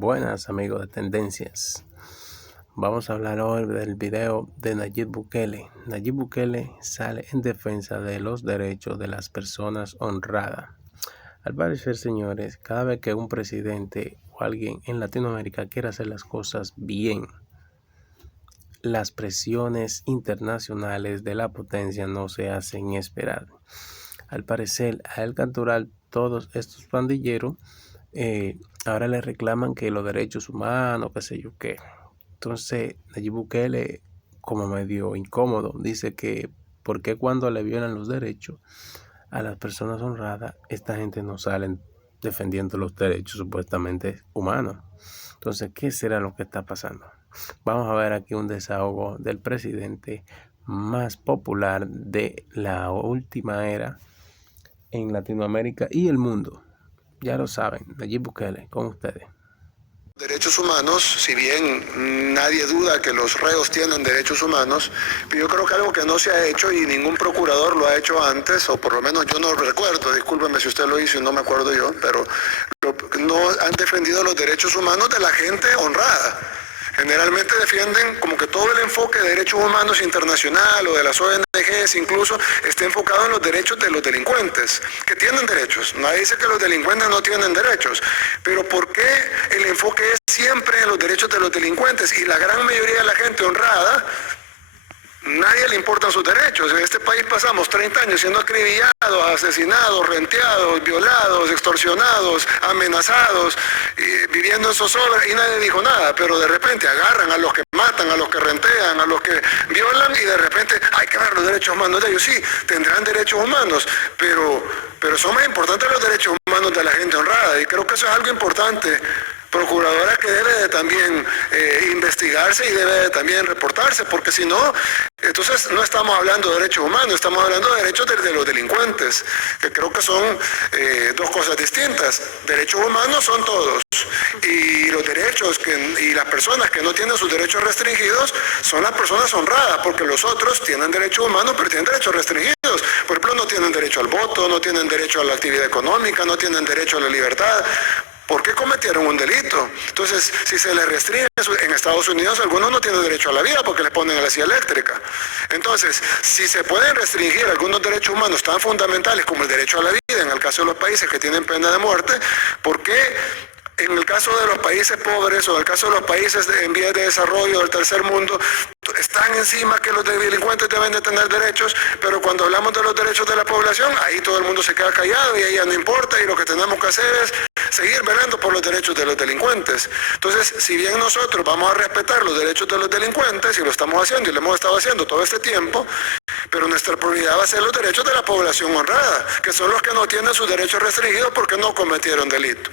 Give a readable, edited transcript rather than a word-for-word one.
Buenas amigos de Tendencias. Vamos a hablar hoy del video de Nayib Bukele. Nayib Bukele sale en defensa de los derechos de las personas honradas. Al parecer, señores, cada vez que un presidente o alguien en Latinoamérica quiere hacer las cosas bien, las presiones internacionales de la potencia no se hacen esperar. Al parecer, a él capturar todos estos pandilleros, ahora le reclaman que los derechos humanos, qué sé yo qué. Entonces, Nayib Bukele, como medio incómodo, dice que ¿por qué cuando le violan los derechos a las personas honradas, esta gente no salen defendiendo los derechos supuestamente humanos? Entonces, ¿qué será lo que está pasando? Vamos a ver aquí un desahogo del presidente más popular de la última era en Latinoamérica y el mundo. Ya lo saben, Nayib Bukele, con ustedes. Derechos humanos, si bien nadie duda que los reos tienen derechos humanos, yo creo que algo que no se ha hecho y ningún procurador lo ha hecho antes, o por lo menos yo no recuerdo, discúlpeme si usted lo hizo y no me acuerdo yo, pero no han defendido los derechos humanos de la gente honrada. Generalmente defienden como que todo el enfoque de derechos humanos internacional o de las ONGs incluso esté enfocado en los derechos de los delincuentes, que tienen derechos. Nadie dice que los delincuentes no tienen derechos, pero ¿por qué el enfoque es siempre en los derechos de los delincuentes? Y la gran mayoría de la gente honrada, nadie le importan sus derechos. En este país pasamos 30 años siendo acribillados, asesinados, renteados, violados, extorsionados, amenazados, viviendo en zozobra y nadie dijo nada. Pero de repente agarran a los que matan, a los que rentean, a los que violan y de repente hay que ver los derechos humanos de ellos. Sí, tendrán derechos humanos, pero son más importantes los derechos humanos de la gente honrada y creo que eso es algo importante. Procuradora que debe de también investigarse y debe de también reportarse, porque si no, entonces no estamos hablando de derechos humanos, estamos hablando de derechos de los delincuentes, que creo que son dos cosas distintas. Derechos humanos son todos, y los derechos y las personas que no tienen sus derechos restringidos son las personas honradas, porque los otros tienen derechos humanos, pero tienen derechos restringidos. Por ejemplo, no tienen derecho al voto, no tienen derecho a la actividad económica, no tienen derecho a la libertad. ¿Por qué cometieron un delito? Entonces, si se les restringe, en Estados Unidos algunos no tienen derecho a la vida porque les ponen a la silla eléctrica. Entonces, si se pueden restringir algunos derechos humanos tan fundamentales como el derecho a la vida, en el caso de los países que tienen pena de muerte, ¿por qué en el caso de los países pobres o en el caso de los países en vías de desarrollo del tercer mundo, están encima que los delincuentes deben de tener derechos, pero cuando hablamos de los derechos de la población, ahí todo el mundo se queda callado y ahí ya no importa y lo que tenemos que hacer es seguir velando por los derechos de los delincuentes? Entonces, si bien nosotros vamos a respetar los derechos de los delincuentes y lo estamos haciendo y lo hemos estado haciendo todo este tiempo, pero nuestra prioridad va a ser los derechos de la población honrada, que son los que no tienen sus derechos restringidos porque no cometieron delito.